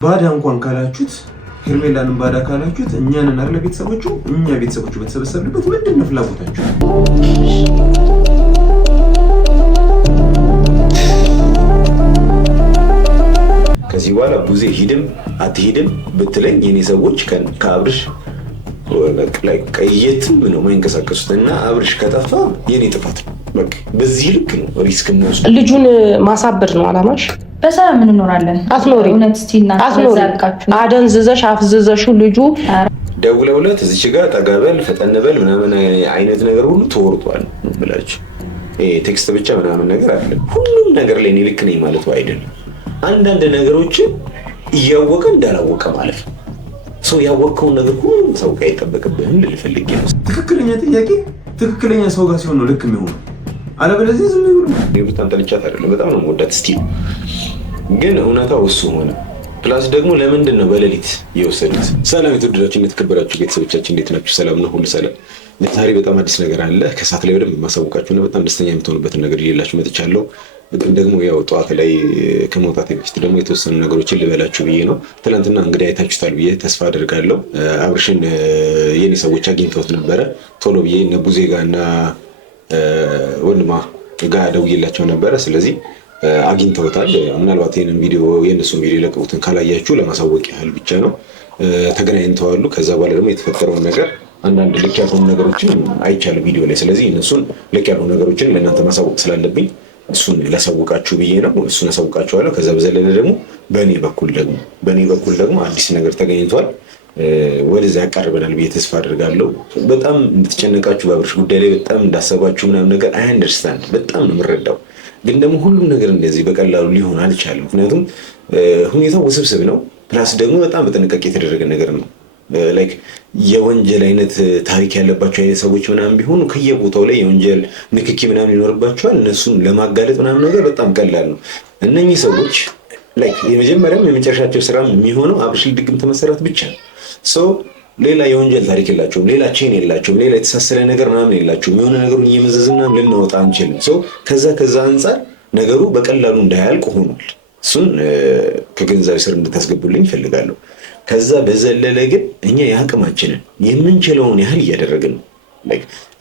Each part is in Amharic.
ባዳ እንኳን ካላችሁት ሄርሜላንም ባዳ ካላችሁት እኛንን አይደል ቤተሰቦቹ እኛ ቤተሰቦቹ በተሰበሰብንበት ምንድነው ፍላጎታችሁ? ከዚህ በኋላ ቡዜ ሂድም አትሂድም ብትለኝ የኔ ሰዎች ከአብርሽ ላይ ቀየትም ነው የማይንቀሳቀሱት እና አብርሽ ከጠፋ የኔ ጥፋት ነው። በቃ በዚህ ልክ ነው ሪስክ ነው። ልጁን ማሳበድ ነው አላማሽ? በሰላም ምን እንኖራለን? አትኖሪ አደንዝዘሽ አፍዝዘሹ ልጁ ደውለውለት እዚች ጋር ጠጋበል ፈጠንበል ምናምን አይነት ነገር ሁሉ ተወርቷል ብላችሁ ቴክስት ብቻ ምናምን ነገር አለ። ሁሉም ነገር ላይ እኔ ልክ ነኝ ማለት አይደለም። አንዳንድ ነገሮችን እያወቀ እንዳላወቀ ማለት ነው። ሰው ያወቀውን ነገር ሁሉ ሰው ጋር አይጠበቅብህም ልፈልግ ነው። ትክክለኛ ጥያቄ ትክክለኛ ሰው ጋር ሲሆን ነው ልክ የሚሆነው። አለበለዚያ ዝም ብሎ በጣም ጠልቻት አይደለም፣ በጣም ነው የምወዳት ስቲል ግን እውነታው እሱ ሆነ። ፕላስ ደግሞ ለምንድን ነው በሌሊት የወሰዱት? ሰላም የተወደዳችሁ የተከበራችሁ ቤተሰቦቻችን እንዴት ናችሁ? ሰላም ነው? ሁሉ ሰላም። ዛሬ በጣም አዲስ ነገር አለ። ከሰዓት ላይ በደንብ የማሳውቃችሁና በጣም ደስተኛ የምትሆኑበትን ነገር ይዤላችሁ መጥቻለሁ። ግን ደግሞ ያው ጠዋት ላይ ከመውጣቴ በፊት ደግሞ የተወሰኑ ነገሮችን ልበላችሁ ብዬ ነው። ትናንትና እንግዲህ አይታችሁታል ብዬ ተስፋ አደርጋለሁ። አብርሽን የኔ ሰዎች አግኝተውት ነበረ። ቶሎ ብዬ እነ ቡዜ ጋር እና ወንድማ ጋር ደውዬላቸው ነበረ። ስለዚህ አግኝተውታል። ምናልባት ይሄንን ቪዲዮ የእነሱን ቪዲዮ ለቀቁትን ካላያችሁ ለማሳወቅ ያህል ብቻ ነው። ተገናኝተዋል። ከዛ በኋላ ደግሞ የተፈጠረውን ነገር አንዳንድ ልክ ያልሆኑ ነገሮችን አይቻልም ቪዲዮ ላይ። ስለዚህ እነሱን ልክ ያልሆኑ ነገሮችን ለእናንተ ማሳወቅ ስላለብኝ እሱን ላሳውቃችሁ ብዬ ነው። እሱን አሳውቃችኋለሁ። ከዛ በዘለለ ደግሞ በእኔ በኩል ደግሞ አዲስ ነገር ተገኝቷል። ወደዚያ ያቀርበናል ብዬ ተስፋ አድርጋለሁ። በጣም እንድትጨነቃችሁ በአብርሽ ጉዳይ ላይ በጣም እንዳሰባችሁ ምናምን ነገር አይ አንደርስታንድ፣ በጣም ነው የምረዳው። ግን ደግሞ ሁሉም ነገር እንደዚህ በቀላሉ ሊሆን አልቻለም። ምክንያቱም ሁኔታው ውስብስብ ነው። ፕላስ ደግሞ በጣም በጥንቃቄ የተደረገ ነገር ነው። ላይክ የወንጀል አይነት ታሪክ ያለባቸው አይነት ሰዎች ምናምን ቢሆኑ ከየቦታው ላይ የወንጀል ንክኪ ምናምን ይኖርባቸዋል። እነሱን ለማጋለጥ ምናምን ነገር በጣም ቀላል ነው። እነኚህ ሰዎች ላይክ የመጀመሪያም የመጨረሻቸው ስራ የሚሆነው አብርሽ ድግምት መሰራት ብቻ ነው። ሌላ የወንጀል ታሪክ የላቸውም። ሌላ ቼን የላቸውም። ሌላ የተሳሰረ ነገር ምናምን የላቸውም። የሆነ ነገሩን እየመዘዝን ምናምን ልናወጣ አንችልም። ከዛ አንጻር ነገሩ በቀላሉ እንዳያልቅ ሆኗል። እሱን ከግንዛቤ ስር እንድታስገቡልኝ እፈልጋለሁ። ከዛ በዘለለ ግን እኛ የአቅማችንን የምንችለውን ያህል እያደረግን ነው።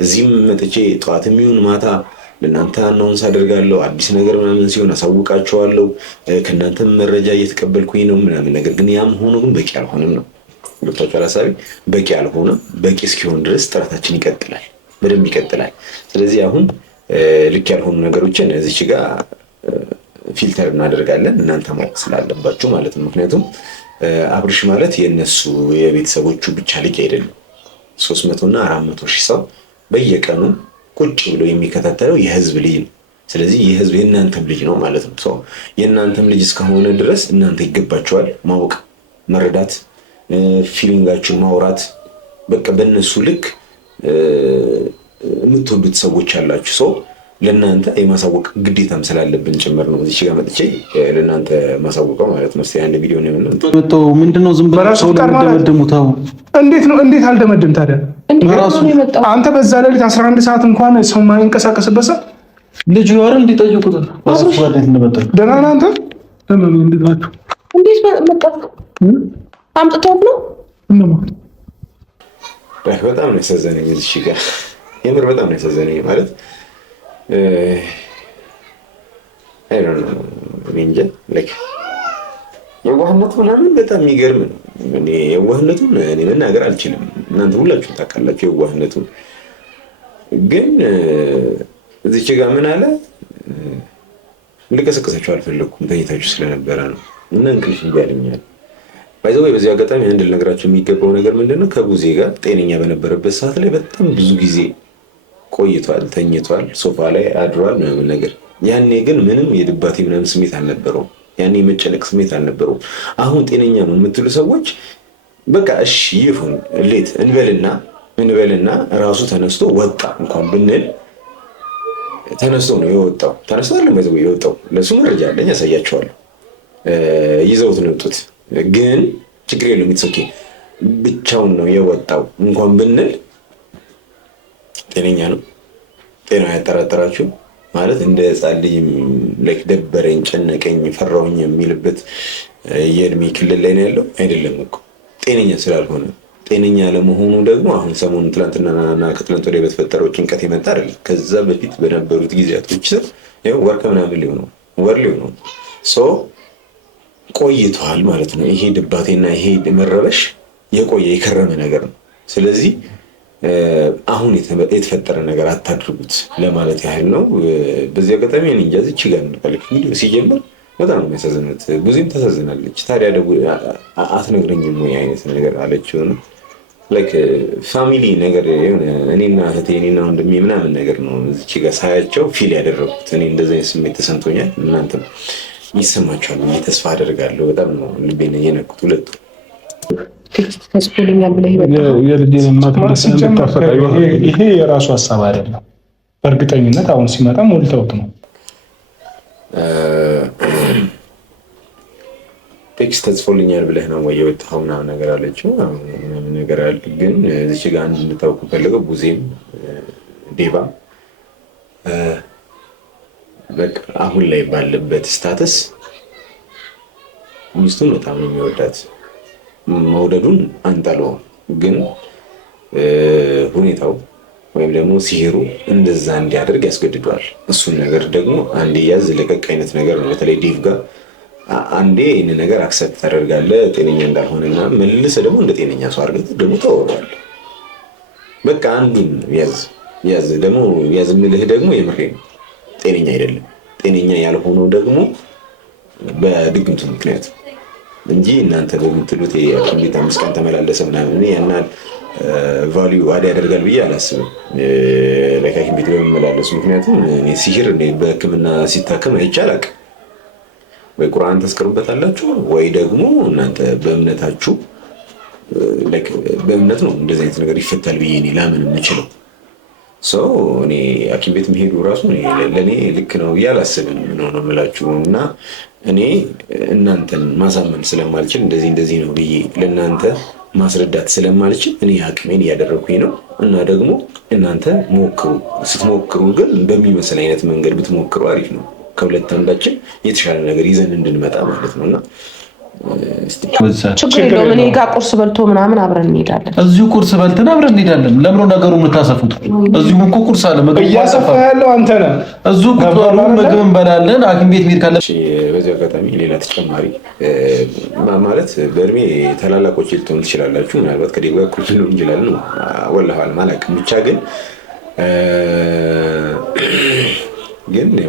እዚህም መጥቼ ጠዋት የሚሆን ማታ ለእናንተ አናውንስ አደርጋለሁ። አዲስ ነገር ምናምን ሲሆን አሳውቃቸዋለሁ። ከእናንተም መረጃ እየተቀበልኩኝ ነው ምናምን ነገር ግን ያም ሆኖ ግን በቂ አልሆነም ነው ዶክተር ሐሳቢ በቂ አልሆነም። በቂ እስኪሆን ድረስ ጥረታችን ይቀጥላል፣ በደንብ ይቀጥላል። ስለዚህ አሁን ልክ ያልሆኑ ነገሮችን እዚች ጋር ፊልተር እናደርጋለን እናንተ ማወቅ ስላለባችሁ ማለት ነው። ምክንያቱም አብርሽ ማለት የነሱ የቤተሰቦቹ ብቻ ልጅ አይደለም። 300 እና 400 ሺህ ሰው በየቀኑ ቁጭ ብሎ የሚከታተለው የህዝብ ልጅ ነው። ስለዚህ የህዝብ የእናንተም ልጅ ነው ማለት ነው። የእናንተም ልጅ እስከሆነ ድረስ እናንተ ይገባችኋል ማወቅ፣ መረዳት፣ ፊሊንጋችሁን ማውራት። በቃ በእነሱ ልክ የምትወዱት ሰዎች አላችሁ። ሰው ለእናንተ የማሳወቅ ግዴታም ስላለብን ጭምር ነው እዚህ ጋር መጥቼ ለእናንተ ማሳወቀው ማለት ነው። እስቲ አንድ ቪዲዮ ነው የምንመጣው። ምንድነው ዝም ብለው ሰው ደመደሙታው? እንዴት ነው? እንዴት አልደመድም ታዲያ? አንተ በዛ ሌሊት 11 ሰዓት እንኳን ሰው ማይንቀሳቀስበት ሰዓት ልጅ ወር እንዲጠይቁት ወሰፍ ጋር እንደመጣ ደህና ነህ አንተ? ተመኑ እንዴት ናችሁ? እንዴት መጣ? አምጥተው ነው በጣም ነው ያሳዘነኝ። እዚህ ጋር የምር በጣም ነው ያሳዘነኝ ማለት አይ ዶንት ኖ እንጃ። ላይክ የዋህነቱ ምናምን በጣም የሚገርም ነው። እኔ የዋህነቱን እኔ መናገር አልችልም። እናንተ ሁላችሁም ታውቃላችሁ የዋህነቱን። ግን እዚህ ጋር ምን አለ ልቀሰቅሳችሁ አልፈለኩም ተኝታችሁ ስለነበረ ነው እና እንቅልፍ ይያለኛል። ባይዘው በዚህ አጋጣሚ አንድ ልነግራችሁ የሚገባው ነገር ምንድነው፣ ከቡዜ ጋር ጤነኛ በነበረበት ሰዓት ላይ በጣም ብዙ ጊዜ ቆይቷል፣ ተኝቷል፣ ሶፋ ላይ አድሯል ምናምን ነገር። ያኔ ግን ምንም የድባቴ ምናምን ስሜት አልነበረውም። ያኔ የመጨነቅ ስሜት አልነበረውም። አሁን ጤነኛ ነው የምትሉ ሰዎች በቃ እሺ ይሁን ሌት እንበልና ራሱ ተነስቶ ወጣ እንኳን ብንል ተነስቶ ነው የወጣው። ተነስቶ አይደለም ባይዘው የወጣው። ለሱ መረጃ አለኝ ያሳያቸዋለሁ። ይዘውት ነው የወጡት። ግን ችግር የለውም ኢትስ ኦኬ። ብቻውን ነው የወጣው እንኳን ብንል ጤነኛ ነው። ጤናው ያጠራጠራችሁ ማለት እንደ ህፃን ልጅ ላይክ ደበረኝ፣ ጨነቀኝ፣ ፈራሁኝ የሚልበት የእድሜ ክልል ላይ ነው ያለው አይደለም እኮ ጤነኛ ስላልሆነ። ጤነኛ ለመሆኑ ደግሞ አሁን ሰሞኑን ትናንትናና ከትናንት ወዲያ በተፈጠረው ጭንቀት የመጣ አይደለም። ከዛ በፊት በነበሩት ጊዜያቶች ያው ወር ከምናምን ሊሆነው ቆይቷል ማለት ነው። ይሄ ድባቴና ይሄ መረበሽ የቆየ የከረመ ነገር ነው። ስለዚህ አሁን የተፈጠረ ነገር አታድርጉት ለማለት ያህል ነው። በዚህ አጋጣሚ እኔ እንጃ እዚህ ጋር እንቀልክ ቪዲዮ ሲጀምር በጣም ነው የሚያሳዝኑት። ብዙም ተሳዝናለች። ታዲያ ደግሞ አትነግረኝም ወይ አይነት ነገር አለችው ነው ላይክ ፋሚሊ ነገር የሆነ እኔና እህቴ እኔና ወንድሜ ምናምን ነገር ነው እዚህ ጋር ሳያቸው ፊል ያደረኩት። እኔ እንደዚህ አይነት ስሜት ተሰምቶኛል። እናንተም ይሰማችኋል ብዬ ተስፋ አደርጋለሁ። በጣም ነው ልቤን የነኩት ሁለቱ። ተስፎልኛል ብለህ የልጄን እናት ይሄ የራሱ ሀሳብ አይደለም። በእርግጠኝነት አሁን ሲመጣ ሞልተውት ነው። ቴክስት ተጽፎልኛል ብለህ ነው ወይ የወጣኸው ምናምን ነገር አለችው። ምናምን ነገር አለ። ግን እዚህ ጋር አንድ እንድታውቁ ፈልገው ቡዜም ዴባ በቃ አሁን ላይ ባለበት ስታተስ ሚስቱን በጣም ነው የሚወዳት። መውደዱን አንጠለውም፣ ግን ሁኔታው ወይም ደግሞ ሲሄሩ እንደዛ እንዲያደርግ ያስገድደዋል። እሱን ነገር ደግሞ አንዴ ያዝ ለቀቅ አይነት ነገር ነው። በተለይ ዴቭ ጋር አንዴ ይህን ነገር አክሰፕት ታደርጋለህ ጤነኛ እንዳልሆነና መልሰህ ደግሞ እንደ ጤነኛ ሰው አድርገህ ደግሞ ታወራዋለህ። በቃ አንዱን ያዝ ደግሞ ያዝ የምልህ ደግሞ የምሬ ነው ጤነኛ አይደለም። ጤነኛ ያልሆነው ደግሞ በድግምቱ ምክንያት እንጂ እናንተ በምትሉት የአኪም 5 ቀን ተመላለሰ ምናምን ያናል ቫልዩ አድ ያደርጋል ብዬ አላስብም። ለካኪም ቤት በመመላለሱ ምክንያቱም ሲሂር በሕክምና ሲታከም አይቻላል። ወይ ቁርአን ተስከሩበታላችሁ ወይ ደግሞ እናንተ በእምነታችሁ በእምነት ነው እንደዚህ አይነት ነገር ይፈታል ብዬ እኔ ላምን የምችለው ሰው እኔ ሐኪም ቤት መሄዱ ራሱ ለእኔ ልክ ነው ብዬ አላስብም ነው የምላችሁ። እና እኔ እናንተን ማሳመን ስለማልችል እንደዚህ ነው ብዬ ለእናንተ ማስረዳት ስለማልችል እኔ አቅሜን እያደረኩኝ ነው። እና ደግሞ እናንተ ሞክሩ። ስትሞክሩ ግን በሚመስል አይነት መንገድ ብትሞክሩ አሪፍ ነው። ከሁለት አንዳችን የተሻለ ነገር ይዘን እንድንመጣ ማለት ነው። እና ችግር የለውም። እኔ ጋር ቁርስ በልቶ ምናምን አብረን እንሄዳለን። እዚሁ ቁርስ በልተን አብረን እንሄዳለን። ለምን ነገሩ የምታሰፉት? እዚሁ እኮ ቁርስ አለ። ምግብ እያሰፋ ያለው አንተ ነህ። እዚሁ ቁጥሩ ምግብ እንበላለን። ሐኪም ቤት መሄድ ካለ በዚህ አጋጣሚ ሌላ ተጨማሪ ማለት በእድሜ ታላላቆች ልትሆኑ ትችላላችሁ። ምናልባት ከዴባ እኩል ልንሆን እንችላለን። ወላሂ አላውቅም። ብቻ ግን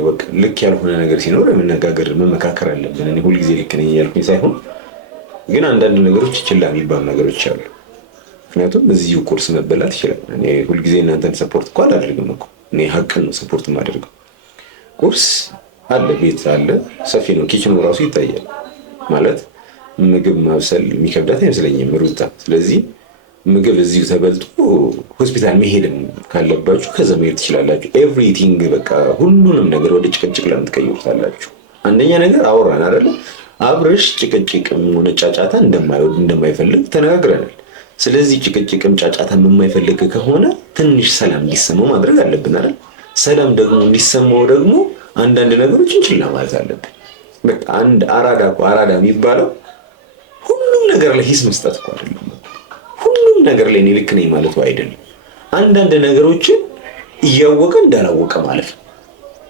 በቃ ልክ ያልሆነ ነገር ሲኖር መነጋገር መመካከር አለብን። እኔ ሁልጊዜ ልክ ነኝ እያልኩኝ ሳይሆን ግን አንዳንድ ነገሮች ችላ የሚባሉ ነገሮች አሉ። ምክንያቱም እዚሁ ቁርስ መበላት ይችላል። እኔ ሁልጊዜ እናንተን ሰፖርት እኮ አላደርግም እኮ እኔ ሀቅን ነው ሰፖርት የማደርገው። ቁርስ አለ፣ ቤት አለ፣ ሰፊ ነው፣ ኪችኑ ራሱ ይታያል። ማለት ምግብ ማብሰል የሚከብዳት አይመስለኝም ሩታ። ስለዚህ ምግብ እዚሁ ተበልቶ ሆስፒታል መሄድም ካለባችሁ ከዛ መሄድ ትችላላችሁ። ኤቭሪቲንግ በቃ ሁሉንም ነገር ወደ ጭቅጭቅ ለምትቀይሩታላችሁ። አንደኛ ነገር አወራን አይደለ? አብርሽ ጭቅጭቅም ሆነ ጫጫታ እንደማይወድ እንደማይፈልግ ተነጋግረናል። ስለዚህ ጭቅጭቅም ጫጫታም የማይፈልግ ከሆነ ትንሽ ሰላም እንዲሰማው ማድረግ አለብን አይደል? ሰላም ደግሞ እንዲሰማው ደግሞ አንዳንድ ነገሮችን ችላ ማለት አለብን። በቃ አንድ አራዳ የሚባለው ሁሉም ነገር ላይ ሂስ መስጠት እኮ አይደለም። ሁሉም ነገር ላይ እኔ ልክ ነኝ ማለቱ አይደለም። አንዳንድ ነገሮችን እያወቀ እንዳላወቀ ማለት ነው።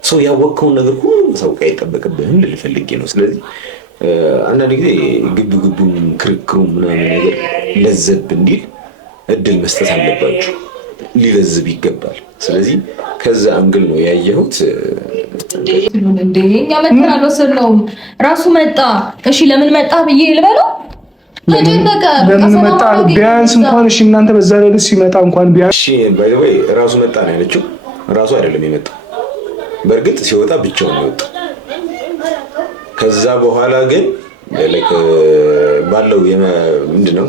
ሰው ያወቀውን ነገር ሁሉ ማሳወቅ አይጠበቅብህም ልል ፈልጌ ነው። ስለዚህ አንዳንድ ጊዜ ግብግቡም ክርክሩም ምናምን ነገር ለዘብ እንዲል እድል መስጠት አለባችሁ። ሊለዝብ ይገባል። ስለዚህ ከዛ አንግል ነው ያየሁት። እኛ መጥተን አልወሰድነውም፣ ራሱ መጣ። እሺ ለምን መጣ ብዬ ልበለው? ለምን መጣ? ቢያንስ እንኳን እሺ እናንተ በዛ ላይ ሲመጣ እንኳን ቢያንስ እሺ ባይ ዘ ወይ ራሱ መጣ ነው ያለችው። ራሱ አይደለም የመጣው። በእርግጥ ሲወጣ ብቻውን ነው የወጣው። ከዛ በኋላ ግን ባለው ምንድነው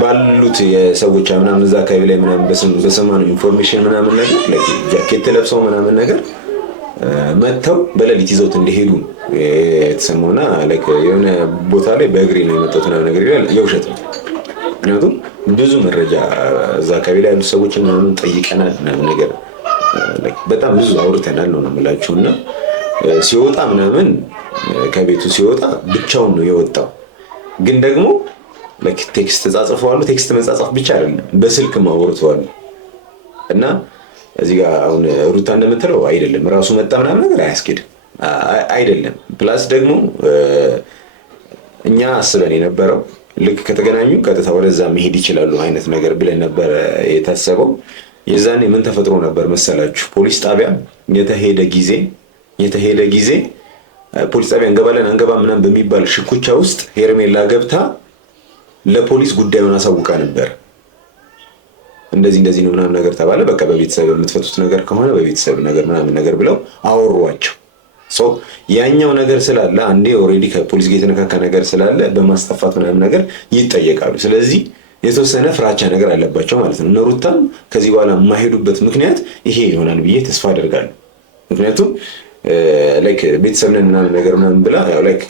ባሉት የሰዎች ምናምን እዛ አካባቢ ላይ ምናምን በሰማነው ኢንፎርሜሽን ምናምን ነገር ጃኬት ለብሰው ምናምን ነገር መጥተው በሌሊት ይዘውት እንደሄዱ የተሰማውና የሆነ ቦታ ላይ በእግሬ ነው የመጣሁት ምናምን ነገር ይላል። የውሸት ነው። ምክንያቱም ብዙ መረጃ እዛ አካባቢ ላይ ያሉ ሰዎች ምናምን ጠይቀናል ምናምን ነገር በጣም ብዙ አውርተናል ነው የምላችሁ። እና ሲወጣ ምናምን ከቤቱ ሲወጣ ብቻውን ነው የወጣው። ግን ደግሞ ቴክስት ተጻጽፈዋል። ቴክስት መጻጻፍ ብቻ አይደለም በስልክ አውርተዋል። እና እዚህ ጋር አሁን ሩታ እንደምትለው አይደለም ራሱ መጣ ምናምን ነገር አያስኬድም አይደለም። ፕላስ ደግሞ እኛ አስበን የነበረው ልክ ከተገናኙ ቀጥታ ወደዛ መሄድ ይችላሉ አይነት ነገር ብለን ነበር የታሰበው። የዛኔ ምን ተፈጥሮ ነበር መሰላችሁ? ፖሊስ ጣቢያ የተሄደ ጊዜ ፖሊስ ጣቢያ እንገባለን አንገባ ምናምን በሚባል ሽኩቻ ውስጥ ሄርሜላ ገብታ ለፖሊስ ጉዳዩን አሳውቃ ነበር። እንደዚህ ነው ምናምን ነገር ተባለ። በቃ በቤተሰብ የምትፈቱት ነገር ከሆነ በቤተሰብ ነገር ምናምን ነገር ብለው አወሯቸው። ያኛው ነገር ስላለ አንዴ ኦልሬዲ ከፖሊስ ጋር የተነካካ ነገር ስላለ በማስጠፋት ምናምን ነገር ይጠየቃሉ። ስለዚህ የተወሰነ ፍራቻ ነገር አለባቸው ማለት ነው። እነ ሩታም ከዚህ በኋላ የማይሄዱበት ምክንያት ይሄ ይሆናል ብዬ ተስፋ አደርጋለሁ። ምክንያቱም ቤተሰብ ነን ምናምን ነገር ምናምን ብላ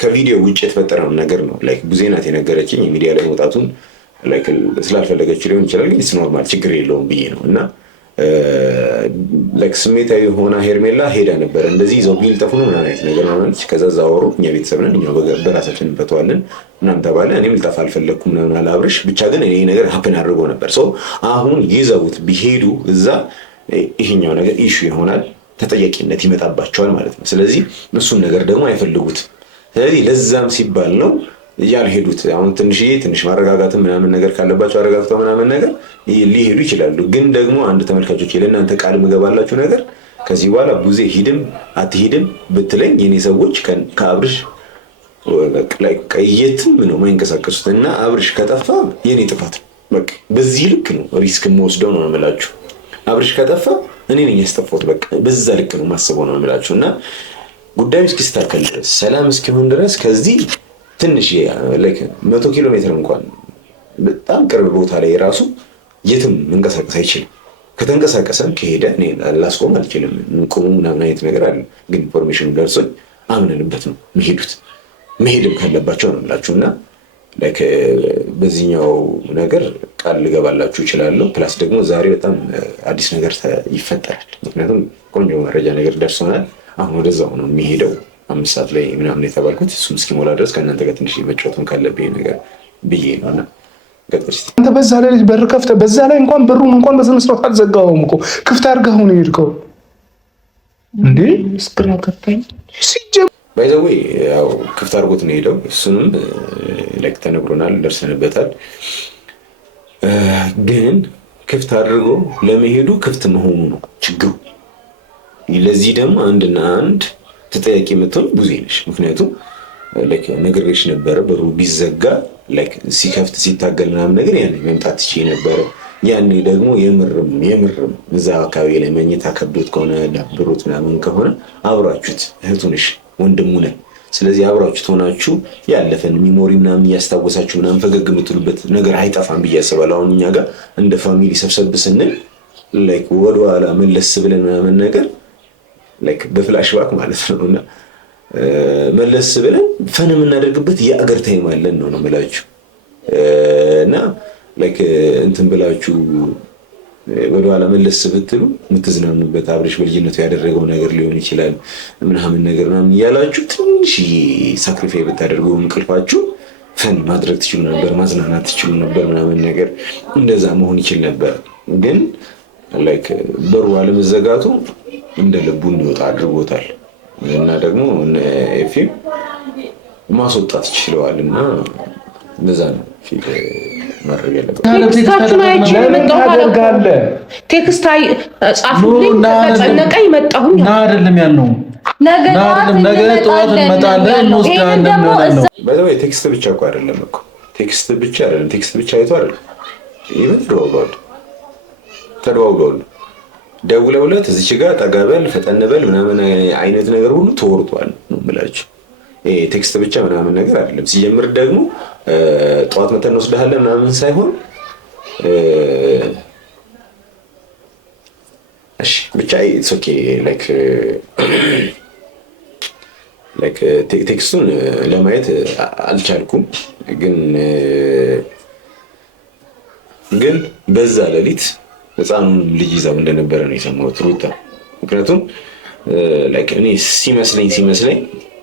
ከቪዲዮ ውጭ የተፈጠረ ነገር ነው። ብዙ ናት የነገረችኝ የሚዲያ ላይ መውጣቱን ስላልፈለገች ሊሆን ይችላል። ግን ኖርማል ችግር የለውም ብዬ ነው። እና ስሜታዊ ሆና ሄርሜላ ሄዳ ነበረ እንደዚህ ይዘው ቢልጠፉ ነው ምናምን አይነት ነገር ማለች። ከዛ ዛወሩ እኛ ቤተሰብ ነን እኛው በራሳችን እንፈተዋለን ምናምን ተባለ። እኔም ልጠፋ አልፈለግኩም ምናምን አለ አብርሽ። ብቻ ግን ይሄ ነገር ሀፕን አድርጎ ነበር። አሁን ይዘውት ቢሄዱ እዛ ይሄኛው ነገር ኢሹ ይሆናል፣ ተጠያቂነት ይመጣባቸዋል ማለት ነው። ስለዚህ እሱን ነገር ደግሞ አይፈልጉት። ስለዚህ ለዛም ሲባል ነው ያልሄዱት። አሁን ትንሽ ማረጋጋትም ምናምን ነገር ካለባቸው አረጋግተው ምናምን ነገር ሊሄዱ ይችላሉ። ግን ደግሞ አንድ ተመልካቾች ለእናንተ ቃል ምገባላችሁ ነገር ከዚህ በኋላ ቡዜ ሂድም አትሂድም ብትለኝ የኔ ሰዎች ከአብርሽ የትም ነው የማይንቀሳቀሱት። እና አብርሽ ከጠፋ የኔ ጥፋት ነው። በቃ በዚህ ልክ ነው ሪስክ የምወስደው ነው የምላችሁ። አብርሽ ከጠፋ እኔ ነኝ ያስጠፋሁት። በቃ በዛ ልክ ነው የማስበው ነው የምላችሁ። እና ጉዳዩ እስኪስተካከል ድረስ ሰላም እስኪሆን ድረስ ከዚህ ትንሽ 100 ኪሎ ሜትር እንኳን በጣም ቅርብ ቦታ ላይ ራሱ የትም መንቀሳቀስ አይችልም። ከተንቀሳቀሰም ከሄደ እኔ ላስቆም አልችልም። ቁሙ ምናምን አይነት ነገር አለ። ግን ኢንፎርሜሽኑ ደርሶኝ አምነንበት ነው መሄድም ካለባቸው ነው የምላችሁ። እና በዚህኛው ነገር ቃል ልገባላችሁ እችላለሁ። ፕላስ ደግሞ ዛሬ በጣም አዲስ ነገር ይፈጠራል። ምክንያቱም ቆንጆ መረጃ ነገር ደርሶናል። አሁን ወደዛው ነው የሚሄደው 5 ሰዓት ላይ ምናምን የተባልኩት። እሱም እስኪሞላ ድረስ ከእናንተ ጋር ትንሽ መጫወቱን ካለብኝ ነገር ብዬ ነው። እና አንተ በዛ ላይ በር ከፍተህ በዛ ላይ እንኳን በሩን እንኳን በስነ ስርዓት አልዘጋኸውም እኮ ክፍት አድርገኸው ነው የሄድከው እንዴ? እስክራ ከፋኝ ባይ ዘ ዌይ ያው ክፍት አድርጎት ነው የሄደው። እሱንም ተነግሮናል፣ ደርሰንበታል። ግን ክፍት አድርጎ ለመሄዱ ክፍት መሆኑ ነው ችግሩ። ለዚህ ደግሞ አንድና አንድ ተጠያቂ የምትሆን ቡዜ ነሽ። ምክንያቱም ነግሬሽ ነበረ በሩ ቢዘጋ ሲከፍት ሲታገል ምናምን ነገር ያኔ መምጣት ትችይ ነበረ። ያኔ ደግሞ የምርም እዛ አካባቢ ላይ መኝታ ከብዶት ከሆነ ዳብሮት ምናምን ከሆነ አብራችሁት እህቱ ነሽ ወንድሙ ነን። ስለዚህ አብራችሁት ሆናችሁ ያለፈን ሚሞሪ ምናምን እያስታወሳችሁ ምናምን ፈገግ የምትሉበት ነገር አይጠፋም ብዬ አስባለሁ። አሁን እኛ ጋር እንደ ፋሚሊ ሰብሰብ ስንል ወደኋላ መለስ ብለን ምናምን ነገር በፍላሽ ባክ ማለት ነው። እና መለስ ብለን ፈን የምናደርግበት የአገር ታይም አለን ነው የምላችሁ። እና እንትን ብላችሁ ወደኋላ መለስ ብትሉ የምትዝናኑበት አብርሽ በልጅነቱ ያደረገው ነገር ሊሆን ይችላል ምናምን ነገር ምናምን እያላችሁ ትንሽ ሳክሪፋይ ብታደርጉ እንቅልፋችሁ ፈን ማድረግ ትችሉ ነበር፣ ማዝናናት ትችሉ ነበር ምናምን ነገር እንደዛ መሆን ይችል ነበር። ግን በሩ አለመዘጋቱ እንደ ልቡ እንዲወጣ አድርጎታል። እና ደግሞ ኤፍኤም ማስወጣት ይችላል። እና በዛ ነው ማድረግ ያለበት። ቴክስታችሁን አይቼ የመጣሁት አለ ቴክስት ጻፉልኝ ተጨነቀኝ መጣሁኝ እና አይደለም ያልነው ነገ ጠዋት እንመጣለን እንወስዳለን ነው። በዛው ቴክስት ብቻ እኮ አይደለም እኮ ቴክስት ብቻ አይቶ አይደለም ተደዋውለዋል ደውለውለት እዚች ጋር ጠጋበል ፈጠንበል ምናምን አይነት ነገር ሁሉ ተወርቷል ነው የምላችሁ። ቴክስት ብቻ ምናምን ነገር አይደለም። ሲጀምር ደግሞ ጠዋት መተን እንወስድሃለን ምናምን ሳይሆን እሺ ብቻ ኢትስ ኦኬ ቴክስቱን ለማየት አልቻልኩም። ግን በዛ ሌሊት ህፃኑን ልጅ ይዛው እንደነበረ ነው የሰማሁት ሩታ ምክንያቱም ላይክ እኔ ሲመስለኝ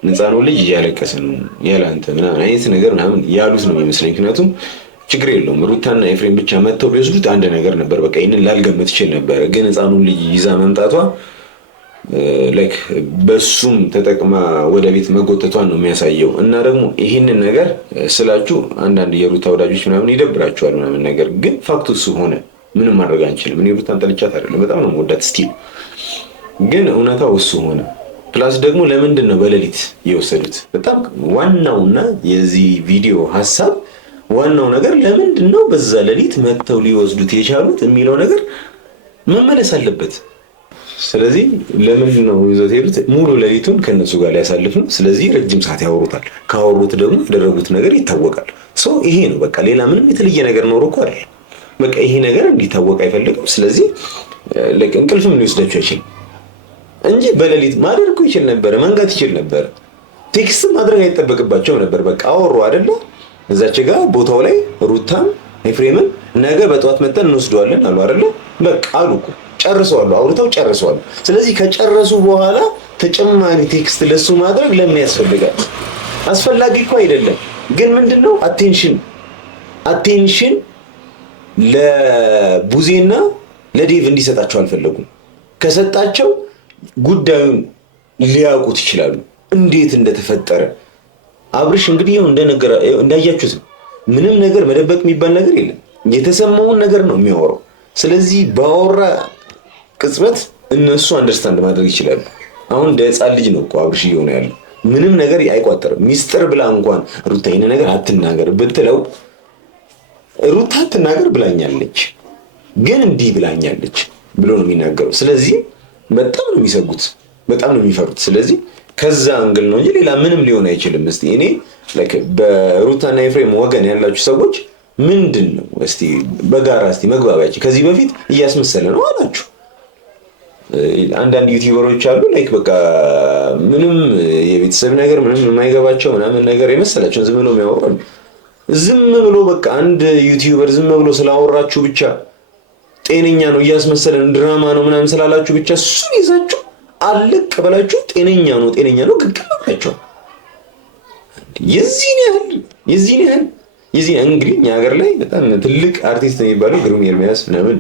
ህፃኑ ልጅ እያለቀሰ ነው ያለ አንተ ምናምን አይነት ነገር ምናምን ያሉት ነው የሚመስለኝ። ምክንያቱም ችግር የለውም ሩታና ኤፍሬም ብቻ መጥተው ቢወስዱት አንድ ነገር ነበር፣ በቃ ይሄንን ላልገመት ይችል ነበር። ግን ህፃኑን ልጅ ይዛ መምጣቷ ላይክ በሱም ተጠቅማ ወደ ቤት መጎተቷን ነው የሚያሳየው። እና ደግሞ ይህንን ነገር ስላችሁ አንዳንድ የሩታ ወዳጆች ምናምን ይደብራቸዋል ምናምን ነገር፣ ግን ፋክቱ እሱ ሆነ። ምንም ማድረግ አንችልም። እኔ ሩታን ጠልቻት አይደለም፣ በጣም ነው የምወዳት ስቲል፣ ግን እውነታው እሱ ሆነ። ፕላስ ደግሞ ለምንድን ነው በሌሊት የወሰዱት? በጣም ዋናውና የዚህ ቪዲዮ ሀሳብ ዋናው ነገር ለምንድን ነው በዛ ሌሊት መጥተው ሊወስዱት የቻሉት የሚለው ነገር መመለስ አለበት። ስለዚህ ለምንድን ነው ይዘውት ሄዱት? ሙሉ ሌሊቱን ከነሱ ጋር ሊያሳልፍ ነው። ስለዚህ ረጅም ሰዓት ያወሩታል። ካወሩት ደግሞ ያደረጉት ነገር ይታወቃል። ይሄ ነው በቃ። ሌላ ምንም የተለየ ነገር ኖሮ እኮ አይደለም። በቃ ይሄ ነገር እንዲታወቅ አይፈልግም። ስለዚህ እንቅልፍም ሊወስዳቸው አይችልም እንጂ በሌሊት ማደር እኮ ይችል ነበረ፣ መንጋት ይችል ነበረ። ቴክስት ማድረግ አይጠበቅባቸው ነበር። በቃ አወሩ አይደለ? እዛች ጋር ቦታው ላይ ሩታም ኤፍሬምን ነገ በጠዋት መተን እንወስደዋለን አሉ አይደለ? በቃ አሉ እኮ ጨርሰዋል፣ አውርተው ጨርሰዋል። ስለዚህ ከጨረሱ በኋላ ተጨማሪ ቴክስት ለሱ ማድረግ ለምን ያስፈልጋል? አስፈላጊ እኮ አይደለም። ግን ምንድነው አቴንሽን ለቡዜና ለዴቭ እንዲሰጣቸው አልፈለጉም። ከሰጣቸው ጉዳዩን ሊያውቁት ይችላሉ፣ እንዴት እንደተፈጠረ። አብርሽ እንግዲህ እንዳያችሁት ምንም ነገር መደበቅ የሚባል ነገር የለም። የተሰማውን ነገር ነው የሚያወራው። ስለዚህ ባወራ ቅጽበት እነሱ አንደርስታንድ ማድረግ ይችላሉ። አሁን እንደ ሕፃን ልጅ ነው እኮ አብርሽ እየሆነ ያለው። ምንም ነገር አይቋጠርም። ሚስጥር ብላ እንኳን ሩታ ይሄን ነገር አትናገር ብትለው ሩታ አትናገር ብላኛለች፣ ግን እንዲህ ብላኛለች ብሎ ነው የሚናገረው። ስለዚህ በጣም ነው የሚሰጉት፣ በጣም ነው የሚፈሩት። ስለዚህ ከዛ አንግል ነው እንጂ ሌላ ምንም ሊሆን አይችልም። እስቲ እኔ በሩታና ኤፍሬም ወገን ያላችሁ ሰዎች ምንድን ነው እስቲ በጋራ እስቲ መግባቢያችን። ከዚህ በፊት እያስመሰለ ነው አላችሁ። አንዳንድ ዩቲዩበሮች አሉ ላይክ በቃ ምንም የቤተሰብ ነገር ምንም የማይገባቸው ምናምን ነገር የመሰላቸውን ዝም ብሎ የሚያወራሉ። ዝም ብሎ በቃ አንድ ዩቲዩበር ዝም ብሎ ስላወራችሁ ብቻ ጤነኛ ነው እያስመሰለን ድራማ ነው ምናምን ስላላችሁ ብቻ እሱን ይዛችሁ አለቅ ብላችሁ ጤነኛ ነው ግግም ብላችሁ የዚህን ያህል እንግዲህ እኛ ሀገር ላይ በጣም ትልቅ አርቲስት የሚባለው ግሩም ኤርሚያስ ምናምን።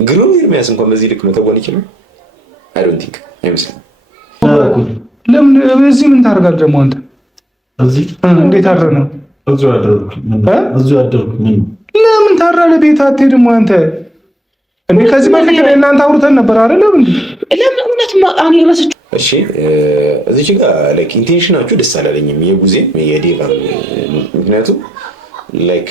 ግሩም ኤርሚያስ እንኳን በዚህ ልክ መተወን ይችላል? አይ ዶንት ቲንክ አይመስልም። ለምን በዚህ ምን ታደርጋለህ ደግሞ አንተ? እዚህ እንዴት አድረህ ነው? እዚሁ አደርኩ። ለምን ታድራለህ? ቤት አትሄድም አንተ? እንዴ ከዚህ በፊት እናንተ አውርተን ነበር አይደለም እንዴ? ለምን እውነት ማአኒ ረስቹ። እሺ እዚህ ጋር ላይክ ኢንቴንሽናችሁ ደስ አላለኝም፣ የጉዜም የዴቫም። ምክንያቱም ላይክ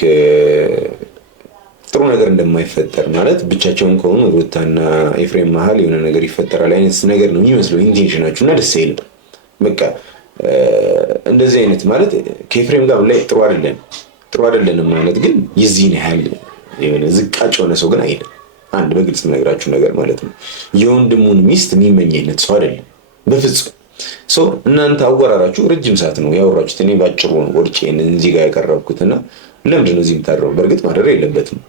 ጥሩ ነገር እንደማይፈጠር ማለት ብቻቸውን ከሆኑ ሩታና ኤፍሬም መሀል የሆነ ነገር ይፈጠራል አይነት ነገር ነው የሚመስለው ኢንቴንሽናችሁ፣ እና ደስ አይልም። በቃ እንደዚህ አይነት ማለት ከኤፍሬም ጋር ላይ ጥሩ አይደለንም ማለት ግን የዚህን ያህል የሆነ ዝቃጭ የሆነ ሰው ግን አይደለም። አንድ በግልጽ ነገራችሁ ነገር ማለት ነው የወንድሙን ሚስት የሚመኝ አይነት ሰው አይደለም በፍጹም። እናንተ አወራራችሁ ረጅም ሰዓት ነው ያወራችሁት። እኔ ባጭሩ ነው ወርጬ እዚህ ጋር ያቀረብኩትና ለምንድን ነው እዚህ የምታደርገው? በእርግጥ ማደር የለበትም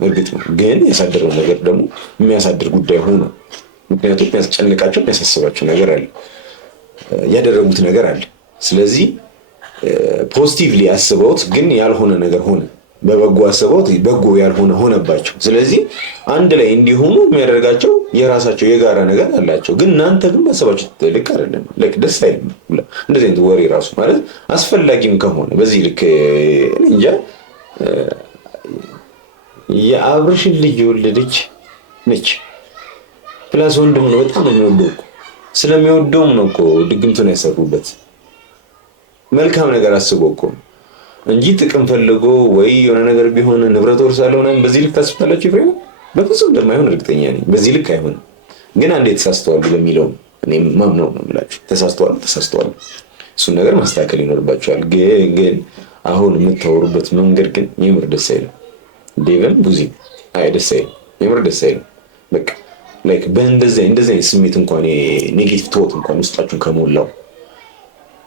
እርግጥ ነው፣ ግን ያሳደረው ነገር ደግሞ የሚያሳድር ጉዳይ ሆኖ ምክንያቱም የሚያስጨንቃቸው የሚያሳስባቸው ነገር አለ፣ ያደረጉት ነገር አለ። ስለዚህ ፖዚቲቭሊ አስበውት ግን ያልሆነ ነገር ሆነ፣ በበጎ አስበውት በጎ ያልሆነ ሆነባቸው። ስለዚህ አንድ ላይ እንዲሆኑ የሚያደርጋቸው የራሳቸው የጋራ ነገር አላቸው። ግን እናንተ ግን ማሰባችሁ ልክ አይደለም። ደስ አይልም እንደዚህ አይነት ወሬ ራሱ ማለት አስፈላጊም ከሆነ በዚህ ልክ እንጃ። የአብርሽን ልጅ የወለደች ነች። ፕላስ ወንድም ነው፣ በጣም ነው የሚወደው። ስለሚወደውም ነው እኮ ድግምቱን ያሰሩበት። መልካም ነገር አስቦ እኮ እንጂ ጥቅም ፈልጎ ወይ የሆነ ነገር ቢሆን ንብረት ወርሳለሁ ምናምን በዚህ ልክ ታስብታላችሁ። ይፍሬም በፍጹም እንደማይሆን እርግጠኛ ነኝ። በዚህ ልክ አይሆንም። ግን አንዴ ተሳስተዋል በሚለው እኔም ማምነው ነው የምላችሁ። ተሳስተዋል። እሱን ነገር ማስተካከል ይኖርባቸዋል። ግን አሁን የምታወሩበት መንገድ ግን የምር ደስ አይልም። ዴቭም ቡዚ ደስ አይልም፣ የምር ደስ አይልም። በቃ ላይክ በእንደዚህ አይነት ስሜት እንኳን ኔጌቲቭ ቶት እንኳን ውስጣችሁን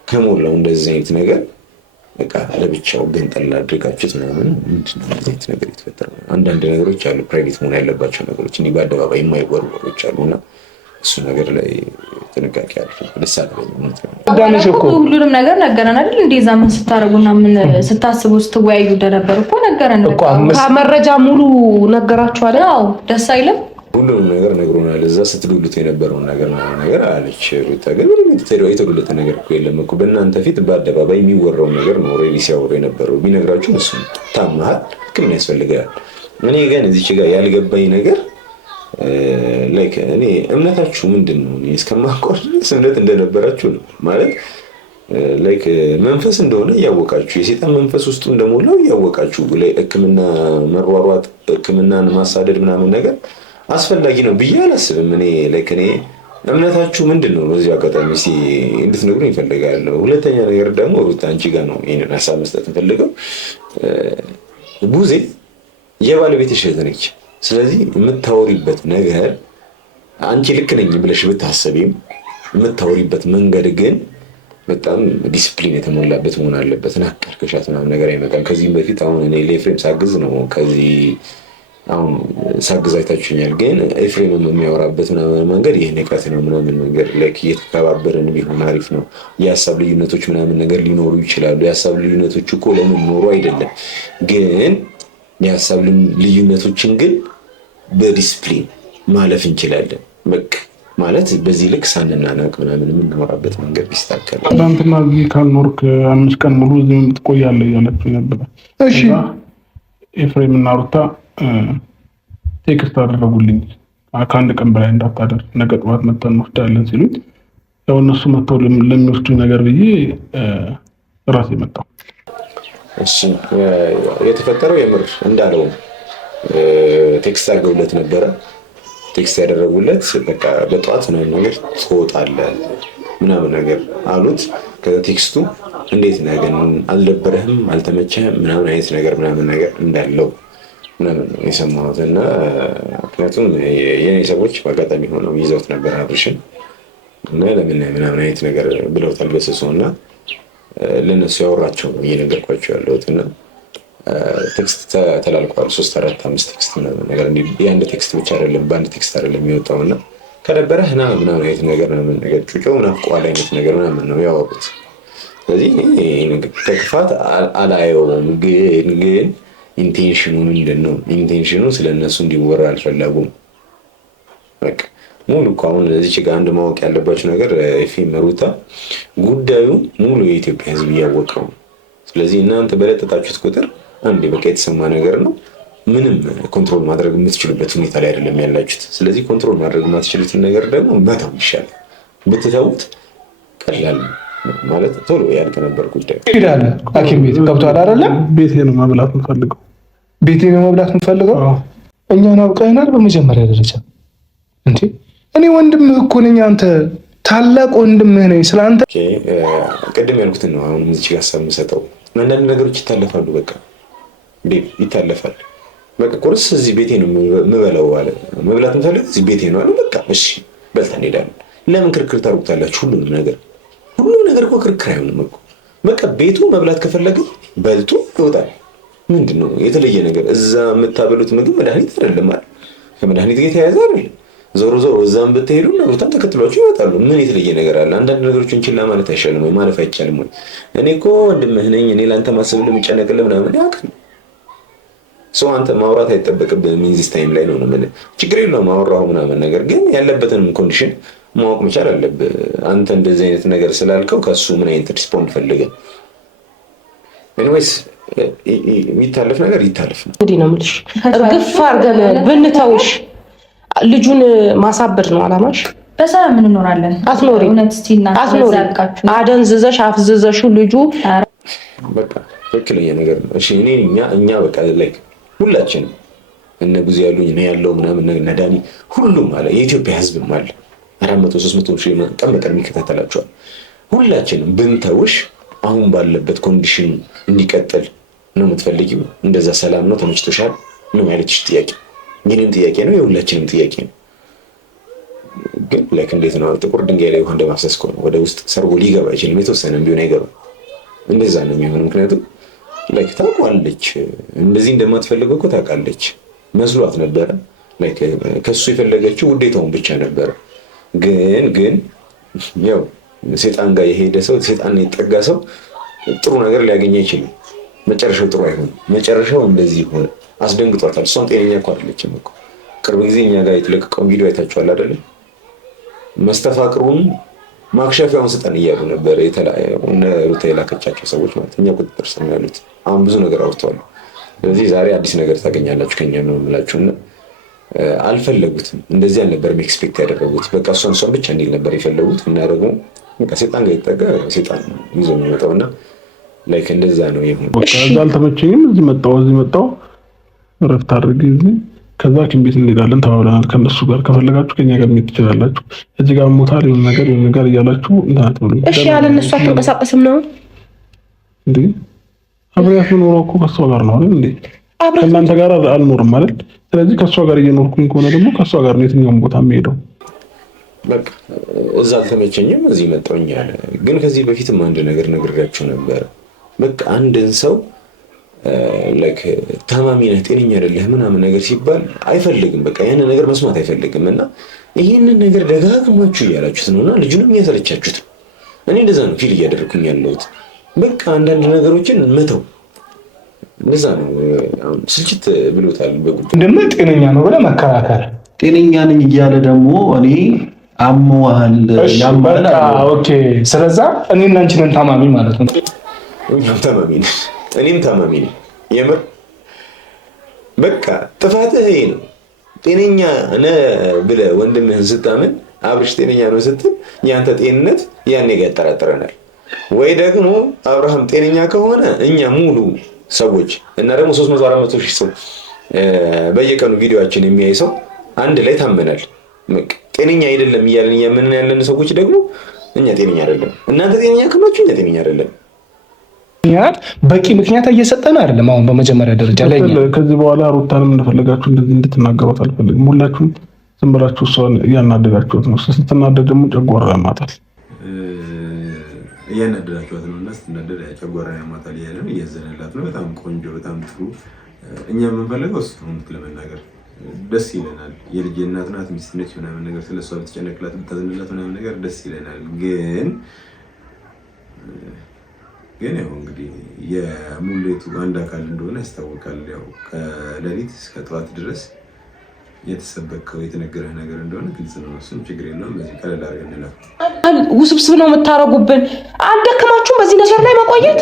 ከሞላው እንደዚህ አይነት ነገር በቃ ለብቻው ግን ጠላ አድርጋችሁት ምናምን ምንድነው እንደዚህ አይነት ነገር የተፈጠረው? አንዳንድ ነገሮች አሉ ፕራይቬት መሆን ያለባቸው ነገሮች፣ እንዲህ በአደባባይ የማይወሩ ነገሮች አሉና እሱ ነገር ላይ ጥንቃቄ አድርጉ። ሁሉንም ነገር ነገረን አይደል? እንደዛ ምን ስታረጉና ምን ስታስቡ ስትወያዩ እንደነበር እኮ ነገረን። ከመረጃ ሙሉ ነገራችሁ አይደል? አዎ ደስ አይልም? ሁሉንም ነገር ነግሮናል። እዛ ስትሉሉት የነበረውን ነገር አለች ሩታ። ግን የተሉሉት ነገር እኮ የለም እኮ በእናንተ ፊት በአደባባይ የሚወራው ነገር ነው ኦልሬዲ ሲያወሩ የነበረው። ቢነግራችሁ እሱ ታማሃል፣ ሕክምና ያስፈልጋል። እኔ ግን እዚች ጋር ያልገባኝ ነገር ላይክ እኔ እምነታችሁ ምንድን ነው? እኔ እስከማውቀው እምነት እንደነበራችሁ ነው ማለት ላይክ መንፈስ እንደሆነ እያወቃችሁ የሴጣን መንፈስ ውስጡ እንደሞላው እያወቃችሁ ላይ ሕክምና መሯሯጥ፣ ሕክምናን ማሳደድ ምናምን ነገር አስፈላጊ ነው ብዬ አላስብም። እኔ ላይክ እኔ እምነታችሁ ምንድን ነው? በዚህ አጋጣሚ እንድትነግሩኝ እፈልጋለሁ። ሁለተኛ ነገር ደግሞ ሩታ አንቺ ጋር ነው ይሄንን ሀሳብ መስጠት እንፈልገው። ቡዜ የባለቤትሽ እህት ነች። ስለዚህ የምታወሪበት ነገር አንቺ ልክ ነኝ ብለሽ ብታሰቢም የምታወሪበት መንገድ ግን በጣም ዲስፕሊን የተሞላበት መሆን አለበት። ናቀርክሻት ምናምን ነገር አይመጣም። ከዚህም በፊት አሁን እኔ ለኤፍሬም ሳግዝ ነው ከዚህ አሁን ሳግዝ አይታችሁኛል። ግን ኤፍሬምም የሚያወራበት ምናምን መንገድ ይህ ንቀት ነው ምናምን ነገር ላይክ እየተከባበርን ቢሆን አሪፍ ነው። የሀሳብ ልዩነቶች ምናምን ነገር ሊኖሩ ይችላሉ። የሀሳብ ልዩነቶች እኮ ለምን ኖሩ አይደለም፣ ግን የሀሳብ ልዩነቶችን ግን በዲስፕሊን ማለፍ እንችላለን። በቃ ማለት በዚህ ልክ ሳንናናቅ ምናምን የምናወራበት መንገድ ቢስተካከል። ትናንትና እዚህ ካልኖርክ 5 ቀን ሙሉ እዚህ ትቆያለህ እያለችው ነበር። እሺ ኤፍሬም እና ሩታ ቴክስት አደረጉልኝ ከአንድ ቀን በላይ እንዳታደር ነገ ጠዋት መጥተን እንወስዳለን ሲሉኝ ያው እነሱ መጥተው ለሚወስዱኝ ነገር ብዬ ራሴ መጣሁ። እሺ የተፈጠረው የምር እንዳለው ቴክስት አድርገውለት ነበረ። ቴክስት ያደረጉለት በቃ በጠዋት ነው ነገር ትወጣለህ ምናምን ነገር አሉት። ከዛ ቴክስቱ እንዴት ነህ ግን አልደበረህም አልተመቸህም ምናምን አይነት ነገር ምናምን ነገር እንዳለው ምናምን ነው የሰማሁት። እና ምክንያቱም የኔ ሰዎች በአጋጣሚ ሆነው ይዘውት ነበር አብርሽን እና ለምን ምናምን አይነት ነገር ብለውታል በስሱ እና ለነሱ ያወራቸው ነው እየነገርኳቸው ያለሁት። እና ቴክስት ተላልቋል 3 4 5 ቴክስት ምናምን ነገር እንዲህ የአንድ ቴክስት ብቻ አይደለም በአንድ ቴክስት አይደለም የሚወጣው። እና ከደበረህ ና ምናምን አይነት ነገር ምናምን ነገር ጩጮው ናፍቆሃል አይነት ነገር ምናምን ነው ያወሩት። ስለዚህ ከክፋት አላየውም። ግን ኢንቴንሽኑ ምንድን ነው? ኢንቴንሽኑ ስለነሱ እንዲወራ አልፈለጉም። በቃ ሙሉ እኮ አሁን እዚች ጋር አንድ ማወቅ ያለባቸው ነገር ኤፍሬም ሩታ ጉዳዩ ሙሉ የኢትዮጵያ ሕዝብ እያወቀው። ስለዚህ እናንተ በለጠጣችሁት ቁጥር አንዴ በቃ የተሰማ ነገር ነው። ምንም ኮንትሮል ማድረግ የምትችሉበት ሁኔታ ላይ አይደለም ያላችሁት። ስለዚህ ኮንትሮል ማድረግ የማትችሉትን ነገር ደግሞ መተው ይሻላል። ብትተውት ቀላል ማለት ቶሎ ያልቅ ነበር ጉዳዩ። ይላል ሐኪም ቤት ገብቷል አይደለም? ቤቴ ነው መብላት የምፈልገው። ቤቴ ነው መብላት የምፈልገው። እኛን አውቀናል በመጀመሪያ ደረጃ እንዴ። እኔ ወንድምህ እኮ ነኝ። አንተ ታላቅ ወንድምህ ነኝ። ስላንተ ቅድም ያልኩትን ነው አሁን እዚህ ጋር ሀሳብ የምሰጠው። አንዳንድ ነገሮች ይታለፋሉ። በቃ ይታለፋል። በቃ ቁርስ እዚህ ቤቴ ነው የምበላው አለ። መብላት የምፈልገው እዚህ ቤቴ ነው አለ። በቃ እሺ በልተን እንሄዳለን። ለምን ክርክር ታርጉታላችሁ? ሁሉም ነገር እኮ ክርክር አይሆንም እኮ። በቃ ቤቱ መብላት ከፈለገ በልቶ ይወጣል። ምንድን ነው የተለየ ነገር? እዛ የምታበሉት ምግብ መድኃኒት አይደለም አይደል? ከመድኃኒት ጋር የተያያዘ አይደለም። ዞሮ እዛም ብትሄዱ ሩታን ተከትሏቸው ይወጣሉ። ምን የተለየ ነገር አለ? አንዳንድ ነገሮችን ችላ ማለት አይሻልም ወይ? ማለፍ አይቻልም ወይ? እኔ እኮ ወንድምህ ነኝ። እኔ ለአንተ ማሰብልህ የምጨነቅልህ ምናምን ያውቃል ሰው። አንተ ማውራት አይጠበቅብህም። ኢንዚስ ታይም ላይ ነው የምልህ። ችግር የለውም አወራሁ ምናምን ነገር፣ ግን ያለበትንም ኮንዲሽን ማወቅ መቻል አለብህ። አንተ እንደዚህ አይነት ነገር ስላልከው ከሱ ምን አይነት ሪስፖንድ ፈልገህ ኤኒዌይስ የሚታለፍ ነገር ይታለፍ ነው። እንዴ ነው የምልሽ። እርግፍ አድርገን ብንተውሽ ልጁን ማሳበድ ነው አላማሽ። በሰላም እንኖራለን። አትኖሪ አትኖሪ። አደንዝዘሽ አፍዝዘሽ ልጁ በቃ ትክክለኛ ነገር ነው። እሺ እኛ በቃ ላይክ ሁላችንም እነ ብዙ ያሉኝ እኔ ያለው ምናምን እነ ዳኒ ሁሉም አለ የኢትዮጵያ ሕዝብም አለ 400-300 ሺህ ቀን በቀን የሚከታተላቸዋል። ሁላችንም ብንተውሽ አሁን ባለበት ኮንዲሽን እንዲቀጥል ነው የምትፈልጊው? እንደዛ ሰላም ነው ተመችቶሻል ነው ያለችሽ ጥያቄ? የኔም ጥያቄ ነው የሁላችንም ጥያቄ ነው። ግን ላይክ እንዴት ነው ጥቁር ድንጋይ ላይ ውሃ እንደማፍሰስ ከሆነ ወደ ውስጥ ሰርጎ ሊገባ አይችልም። የተወሰነም ቢሆን አይገባም። እንደዛ ነው የሚሆነው። ምክንያቱም ላይክ ታውቃለች፣ እንደዚህ እንደማትፈልገው እኮ ታውቃለች። መስሏት ነበረ። ላይክ ከሱ የፈለገችው ውዴታውን ብቻ ነበረ። ግን ያው ሴጣን ጋር የሄደ ሰው ሴጣን የጠጋ ሰው ጥሩ ነገር ሊያገኝ አይችልም። መጨረሻው ጥሩ አይሆንም። መጨረሻው እንደዚህ ሆነ። አስደንግጧታል። እሷም ጤነኛ እኮ አይደለችም እኮ። ቅርብ ጊዜ እኛ ጋር የተለቀቀውን ቪዲዮ አይታችኋል አይደለም? መስተፋቅሩን ማክሸፊያውን ስጠን እያሉ ነበር ሩታ የላከቻቸው ሰዎች ማለት እኛ ቁጥጥር ስር ነው ያሉት። አሁን ብዙ ነገር አውርተዋል። ስለዚህ ዛሬ አዲስ ነገር ታገኛላችሁ ከኛ ነው የምላችሁና አልፈለጉትም። እንደዚህ አልነበረም ኤክስፔክት ያደረጉት። በቃ እሷን ብቻ እንዲል ነበር የፈለጉት እና ደግሞ በቃ ሴጣን ጋር ይጠጋ ሴጣን ይዞ የሚመጣውና ላይክ እንደዛ ነው ይሁን። በቃ እዛ አልተመቸኝም። እዚህ መጣሁ እረፍት አድርጌ እዚህ ከዛ ሐኪም ቤት እንሄዳለን ተባብለናል። ከነሱ ጋር ከፈለጋችሁ ከኛ ጋር መሄድ ትችላላችሁ። እዚህ ጋር ሞታል የሆነ ነገር እያላችሁ እንታት ብሎ እሺ፣ ያለ እነሱ አትንቀሳቀስም ነው እንዴ? አብሬያት ኖሮ እኮ ከሷ ጋር ነው አይደል እንዴ? ከእናንተ ጋር አልኖርም ማለት። ስለዚህ ከሷ ጋር እየኖርኩኝ ከሆነ ደግሞ ከሷ ጋር ነው የትኛውም ቦታ የምሄደው። በቃ እዛ አልተመቸኝም እዚህ መጣሁኝ አለ። ግን ከዚህ በፊትም አንድ ነገር ነግሬያችሁ ነበር። በቃ አንድን ሰው ላይክ ታማሚ ነህ ጤነኛ አይደለህ ምናምን ነገር ሲባል አይፈልግም። በቃ ያንን ነገር መስማት አይፈልግም። እና ይህንን ነገር ደጋግማችሁ እያላችሁት ነውና ልጁንም እያሰለቻችሁት ነው። እኔ እንደዛ ነው ፊል እያደረግኩኝ ያለሁት። በቃ አንዳንድ ነገሮችን መተው እንደዛ ነው። አሁን ስልችት ብሎታል። በጉዳዩ እንደማ ጤነኛ ነው ብለህ መከራከር ጤነኛ ነኝ እያለ ደግሞ እኔ አሞሃል ያማል። ኦኬ፣ ስለዛ እኔና አንቺ ነን ታማሚ ማለት ነው። እኛም ታማሚ ነን፣ እኔም ታማሚ ነኝ። የምር በቃ ጥፋትህ ይሄ ነው። ጤነኛ ነህ ብለህ ወንድምህን ስታምን አብርሽ ጤነኛ ነው ስትል የአንተ ጤንነት ያኔ ጋር ያጠራጥረናል። ወይ ደግሞ አብርሃም ጤነኛ ከሆነ እኛ ሙሉ ሰዎች እና ደግሞ 300-400 ሺህ ሰው በየቀኑ ቪዲዮአችን የሚያይ ሰው አንድ ላይ ታመናል። ጤነኛ አይደለም እያለን የምንን ያለን ሰዎች ደግሞ እኛ ጤነኛ አይደለም፣ እናንተ ጤነኛ ከሆናችሁ እኛ ጤነኛ አይደለም። በቂ ምክንያት እየሰጠን አይደለም። አሁን በመጀመሪያ ደረጃ ላይ ከዚህ በኋላ ሩታንም እንደፈለጋችሁ እንደዚህ እንድትናገሯት አልፈልግም። ሁላችሁም ዝም ብላችሁ እሷን እያናደዳችኋት ነው። ስትናደድ ደግሞ ጨጓራ ያማታል። እያናደዳችኋት ነው እና ስትናደድ ጨጓራ ያማታል እያለ ነው፣ እያዘነላት ነው። በጣም ቆንጆ፣ በጣም ጥሩ። እኛ የምንፈልገው እሱ ነው። ለመናገር ደስ ይለናል። የልጅ እናት ናት፣ ሚስት ነች ምናምን ነገር ስለሷ ብትጨነቅላት ብታዝንላት ምናምን ነገር ደስ ይለናል። ግን ያው እንግዲህ የሙሌቱ አንድ አካል እንደሆነ ያስታውቃል። ያው ከሌሊት እስከ ጠዋት ድረስ የተሰበከው የተነገረህ ነገር እንደሆነ ግልጽ ነው። እሱም ችግር የለውም። በዚህ ቀለል አድርገን እንለፍ። ውስብስብ ነው የምታረጉብን። አልደከማችሁም በዚህ ነገር ላይ መቆየት?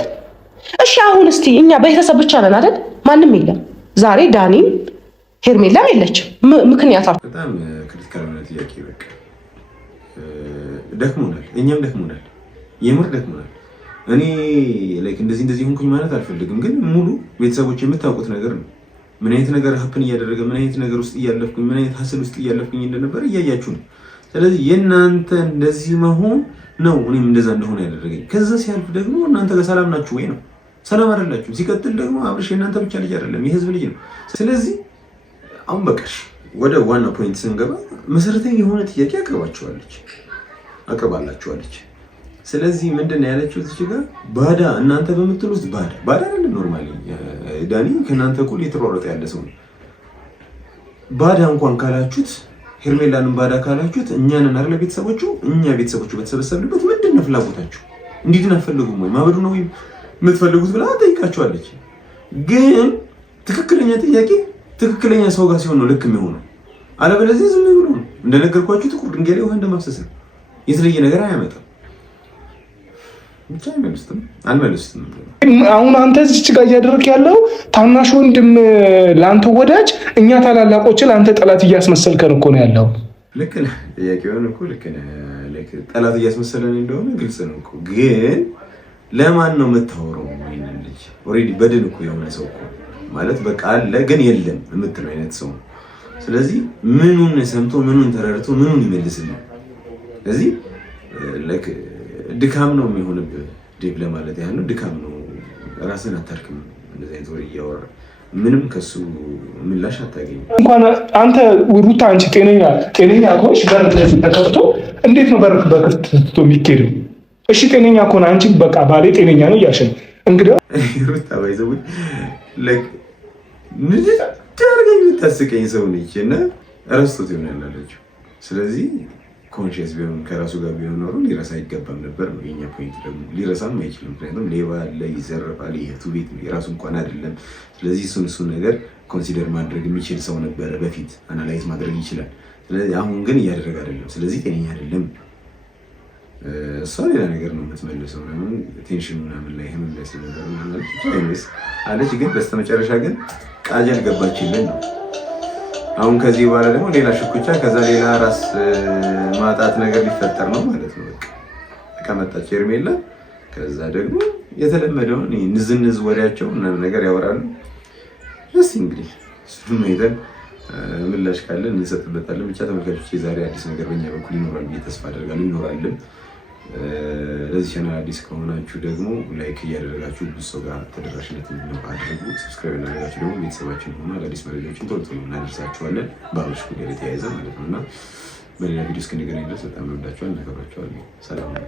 እሺ አሁን እስቲ እኛ ቤተሰብ ብቻ ነን አይደል? ማንም የለም ዛሬ ዳኒም ሄርሜላም የለችም። ምክንያታችሁ በጣም ክሪቲካል የሆነ ጥያቄ። በቃ ደክሞናል፣ እኛም ደክሞናል፣ የምር ደክሞናል። እኔ ላይክ እንደዚህ ሆንኩኝ ማለት አልፈልግም፣ ግን ሙሉ ቤተሰቦች የምታውቁት ነገር ነው። ምን አይነት ነገር ሀፕን እያደረገ ምን አይነት ነገር ውስጥ እያለፍኩኝ ምን አይነት ሀስል ውስጥ እያለፍኩኝ እንደነበረ እያያችሁ ነው። ስለዚህ የእናንተ እንደዚህ መሆን ነው እኔም እንደዛ እንደሆነ ያደረገኝ። ከዛ ሲያልፍ ደግሞ እናንተ ጋር ሰላም ናችሁ ወይ ነው? ሰላም አይደላችሁ። ሲቀጥል ደግሞ አብርሽ የእናንተ ብቻ ልጅ አይደለም፣ የህዝብ ልጅ ነው። ስለዚህ አሁን በቃሽ ወደ ዋና ፖይንት ስንገባ መሰረታዊ የሆነ ጥያቄ አቅርባላችኋለች። ስለዚህ ምንድን ያለችው እዚህ ጋር ባዳ እናንተ በምትሉት ባዳ አይደለም። ኖርማሊ ዳኒ ከእናንተ እኩል የተሯሯጠ ያለ ሰው ነው። ባዳ እንኳን ካላችሁት ሄርሜላንም ባዳ ካላችሁት እኛንን አይደለ ቤተሰቦቹ፣ እኛ ቤተሰቦቹ በተሰበሰብንበት ምንድን ነው ፍላጎታችሁ? እንዲድን አትፈልጉም ወይ? ማበዱ ነው የምትፈልጉት ብላ ጠይቃችኋለች። ግን ትክክለኛ ጥያቄ ትክክለኛ ሰው ጋር ሲሆን ነው ልክ የሚሆነው። አለበለዚያ ዝም ብሎ ነው እንደነገርኳችሁ ጥቁር ድንጋይ ላይ ውሃ እንደማፍሰስ ነው። የተለየ ነገር አያመጣም። ብቻ አልመልስትም። አሁን አንተ እዚች ጋር እያደረክ ያለው ታናሽ ወንድም ለአንተ ወዳጅ፣ እኛ ታላላቆች ለአንተ ጠላት እያስመሰልከን እኮ ነው ያለው። ልክ ነህ። ጥያቄውን እኮ ልክ ነህ። ጠላት እያስመሰለን እንደሆነ ግልጽ ነው እኮ። ግን ለማን ነው የምታወራው? ይሄንን ልጅ ኦልሬዲ በድን እኮ የሆነ ሰው እኮ ማለት በቃ አለ ግን የለም የምትለው አይነት ሰው። ስለዚህ ምኑን ሰምቶ ምኑን ተረድቶ ምኑን ይመልስልኝ? ስለዚህ ድካም ነው የሚሆንብህ ዴቭ ለማለት ያህል ነው። ድካም ነው። ራስን አታርክም። እንደዚህ አይነት ወሬ እያወራ ምንም ከሱ ምላሽ አታገኝም። እንኳን አንተ ሩታ አንቺ ጤነኛ ከሆንሽ በር ተከፍቶ እንዴት ነው በር በክፍት ትቶ የሚኬደው? እሺ ጤነኛ ከሆነ አንቺ በቃ ባሌ ጤነኛ ነው እያልሽ ነው እንግዲህ ሩታ ባይዘው ንድድ አድርገኝ የምታስቀኝ ሰው ነች እና ረስቶት ይሆናል አለችው። ስለዚህ ኮንሽስ ቢሆን ከራሱ ጋር ቢሆን ኖሮ ሊረሳ አይገባም ነበር ነው የኛ ፖይንት። ደግሞ ሊረሳም አይችልም፣ ምክንያቱም ሌባ አለ፣ ይዘረፋል፣ የቱ ቤት ነው የራሱ እንኳን አይደለም። ስለዚህ እሱን ነገር ኮንሲደር ማድረግ የሚችል ሰው ነበረ በፊት፣ አናላይዝ ማድረግ ይችላል። ስለዚህ አሁን ግን እያደረገ አይደለም። ስለዚህ ጤነኛ አይደለም። እሷ ሌላ ነገር ነው የምትመልሰው፣ ለምን ቴንሽን ምናምን ላይ ህመም ላይ ስለነበር አለች። ግን በስተመጨረሻ ግን ቃጀል ገባችልን ነው። አሁን ከዚህ በኋላ ደግሞ ሌላ ሽኩቻ፣ ከዛ ሌላ ራስ ማጣት ነገር ሊፈጠር ነው ማለት ነው። በቃ መጣች ሄርሜላ። ከዛ ደግሞ የተለመደውን ንዝንዝ ወሬያቸው ምናምን ነገር ያወራሉ። እስኪ እንግዲህ እሱም አይተን ምላሽ ካለን እንሰጥበታለን። ብቻ ተመልካቾች የዛሬ አዲስ ነገር በእኛ በኩል ይኖራል ብዬ ተስፋ አደርጋለሁ። ይኖራልን። ለዚህ ቻናል አዲስ ከሆናችሁ ደግሞ ላይክ እያደረጋችሁ ብዙ ሰው ጋር ተደራሽነት አድርጉ። ሰብስክራይብ ያደረጋችሁ ደግሞ ቤተሰባችን ሆኖ አዳዲስ መረጃዎችን ቶሎ ቶሎ እናደርሳችኋለን። በአብርሽ ጉዳይ የተያያዘ ማለት ነው እና በሌላ ቪዲዮ እስክንገናኝ ድረስ በጣም እንወዳችኋለን፣ እናከብራችኋለን። ሰላም ነው።